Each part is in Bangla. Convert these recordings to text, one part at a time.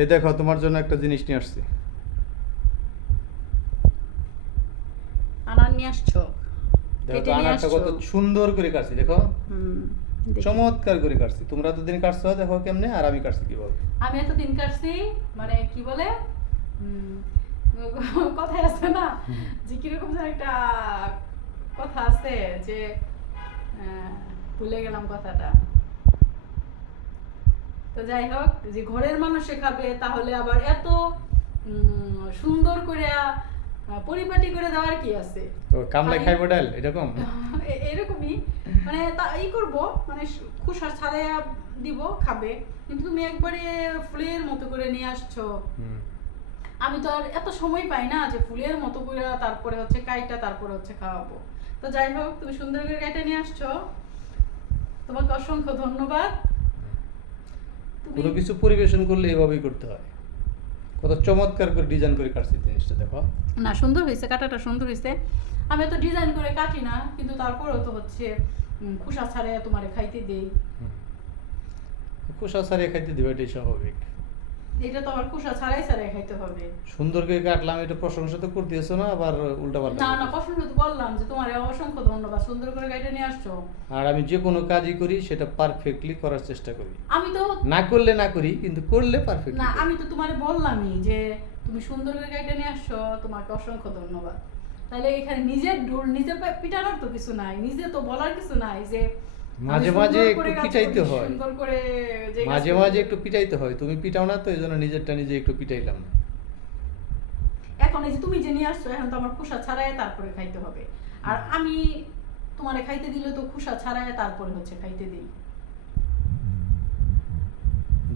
এই দেখো তোমার জন্য একটা জিনিস নিয়ে আসছি। আনার নিয়ে আসছো? দেখো তো কেটে নিয়ে আনারটা আসছো? কত সুন্দর করে কাটছি, দেখো হুম, দেখি। চমৎকার করে কাটছি। তোমরা তো দিন কাটছো, দেখো কেমনে, আর আমি কাটছি কিভাবে। আমি এত দিন কাটছি, মানে কি বলে, হুম, কথায় আছে না যে কিরকম যেন একটা কথা আছে যে, ভুলে গেলাম কথাটা। তো যাই হোক, যে ঘরের মানুষে খাবে তাহলে আবার এত সুন্দর করে পরিপাটি করে দেওয়ার কি আছে। তো কামলাই খাইবো ডাল এরকম। এরকমই, মানে তা ই করবো, মানে খোসা ছাড়াইয়া দিব, খাবে। কিন্তু তুমি একবারে ফুলের মতো করে নিয়ে আসছো। আমি তো আর এত সময় পাই না যে ফুলের মতো করে তারপরে হচ্ছে কাইটা তারপরে হচ্ছে খাওয়াবো। তো যাই হোক, তুমি সুন্দর করে কাইটা নিয়ে আসছো, তোমাকে অসংখ্য ধন্যবাদ। কোনো কিছু পরিবেশন করলে এভাবেই করতে হয়। কত চমৎকার করে ডিজাইন করে কাটছি জিনিসটা, দেখো। না, সুন্দর হয়েছে, কাটাটা সুন্দর হয়েছে। আমি এত ডিজাইন করে কাটি না, কিন্তু তারপরেও তো হচ্ছে খোসা ছাড়াই তোমারে খাইতে দেই। খোসা ছাড়িয়ে খাইতে দিবে, এটাই স্বাভাবিক। এটা তো আবার খোসা ছাড়াই ছাড়াই খাইতে হবে। সুন্দর করে কাটলাম, এটা প্রশংসা তো করতেছো না, আবার উল্টা না পাল্টা। না, প্রশ্ন তো বললাম যে তোমার অসংখ্য ধন্যবাদ, সুন্দর করে কাইটা নিয়ে আসছো। আর আমি যে কোনো কাজই করি সেটা পারফেক্টলি করার চেষ্টা করি। আমি তো না করলে না করি, কিন্তু করলে পারফেক্টলি। না, আমি তো তোমারে বললামই যে তুমি সুন্দর করে কাইটা নিয়ে আসছো, তোমাকে অসংখ্য ধন্যবাদ। তাহলে এখানে নিজের ডোল নিজে পিটানোর তো কিছু নাই, নিজে তো বলার কিছু নাই যে মাঝে মাঝে একটু পিটাইতে হয়, সুন্দর করে যে মাঝে মাঝে একটু পিটাইতে হয়। তুমি পিটাও না, তো এই জন্য নিজেরটা নিজে একটু পিটাইলাম। এখন এই যে তুমি যে নিয়ে আসছো, এখন তো আমার খোসা ছাড়াই তারপরে খাইতে হবে। আর আমি তোমারে খাইতে দিলে তো খোসা ছাড়াই তারপরে হচ্ছে খাইতে দিই।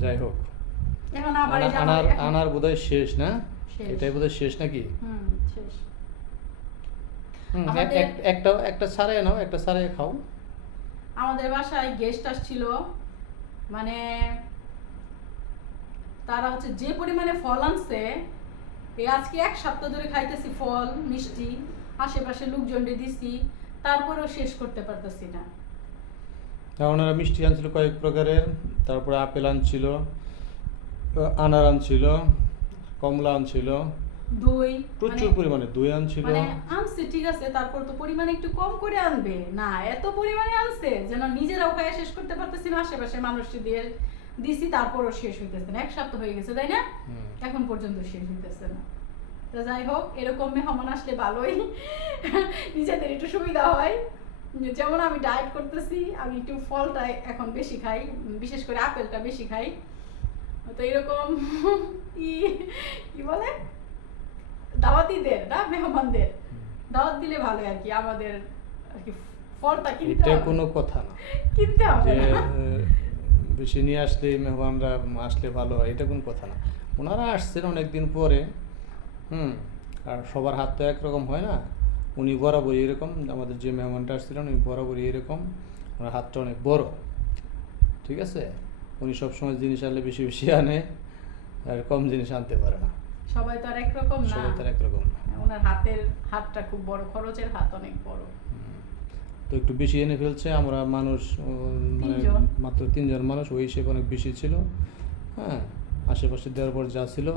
যাই হোক, এখন আবার এই যে আনার এখন- আনার বোধহয় শেষ না? শেষ। এটাই বোধহয় শেষ নাকি? শেষ। হুম, আমাদের একটা ছাড়াই নাও, একটা ছাড়াই খাও। আমাদের বাসায় গেস্ট আসছিল, মানে তারা হচ্ছে যে পরিমাণে ফল আনছে, এই আজকে 1 সপ্তাহ ধরে খাইতেছি ফল মিষ্টি, আশেপাশে লোকজনকে দিছি, তারপরেও শেষ করতে পারতেছি না। ওনারা মিষ্টি আনছিল কয়েক প্রকারের, তারপরে আপেল আনছিল, আনার আনছিল, কমলা আনছিল, দই, প্রচুর পরিমাণে দই আনছিল। মানে আনছে ঠিক আছে, তারপর তো পরিমাণে একটু কম করে আনবে না, এত পরিমাণে আনছে যেন নিজেরাও খাইয়া শেষ করতে পারতেছি না, আশেপাশে মানুষকে দিয়ে দিছি, তারপরও শেষ হইতেছে না। 1 সপ্তাহ হয়ে গেছে, তাই না? এখন পর্যন্ত শেষ হইতেছে না। তো যাই হোক, এরকম মেহমান আসলে ভালোই, নিজেদের একটু সুবিধা হয়। যেমন আমি ডায়েট করতেছি, আমি একটু ফলটা এখন বেশি খাই, বিশেষ করে আপেলটা বেশি খাই। তো এরকম কি কি বলে, দাওয়াতিদের না, মেহমানদের দাওয়াত দিলে ভালো আর কি, আমাদের আর কি ফলটা কিনতে এটা হবে, কোনো কথা না কিনতে হবে যে না। বেশি নিয়ে আসলে মেহমানরা আসলে ভালো হয়, এটা কোনো কথা না। ওনারা আসছেন অনেকদিন পরে। আর সবার হাত তো একরকম হয় না। উনি বরাবরই এরকম, আমাদের যে মেহমানটা আসছিলেন উনি বরাবরই এরকম, ওনার হাতটা অনেক বড়, ঠিক আছে। উনি সবসময় জিনিস আনলে বেশি বেশি আনে, আর কম জিনিস আনতে পারে না। সবাই তো আর একরকম না, সবাই তার একরকম না। ওনার হাতটা খুব বড়, খরচের হাত অনেক বড়। তো একটু বেশি এনে ফেলছে। আমরা মানুষ মানে 3 জন। মাত্র 3 জন মানুষ, ওই হিসেবে অনেক বেশি ছিল। হ্যাঁ, আশেপাশে দেওয়ার পর যা ছিল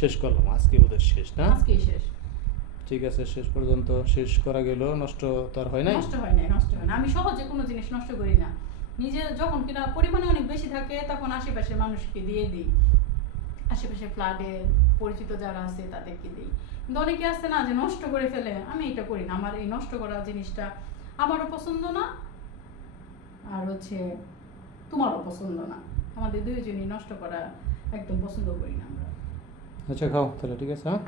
শেষ করলাম। আজকে ওদের শেষ না? আজকেই শেষ। ঠিক আছে, শেষ পর্যন্ত শেষ করা গেল, নষ্ট তো আর হয় নাই। নষ্ট হয় না, নষ্ট হয় না। আমি সহজে কোনো জিনিস নষ্ট করি না। নিজে যখন কিনা পরিমাণে অনেক বেশি থাকে, তখন আশেপাশের মানুষকে দিয়ে দিই, আশেপাশে ফ্ল্যাটে পরিচিত যারা আছে তাদেরকে দিই। কিন্তু অনেকে আছে না যে নষ্ট করে ফেলে, আমি এটা করি না। আমার এই নষ্ট করা জিনিসটা আমারও পছন্দ না, আর হচ্ছে তোমারও পছন্দ না। আমাদের দুইজনই নষ্ট করা একদম পছন্দ করি না আমরা। আচ্ছা, খাও তাহলে, ঠিক আছে। হ্যাঁ।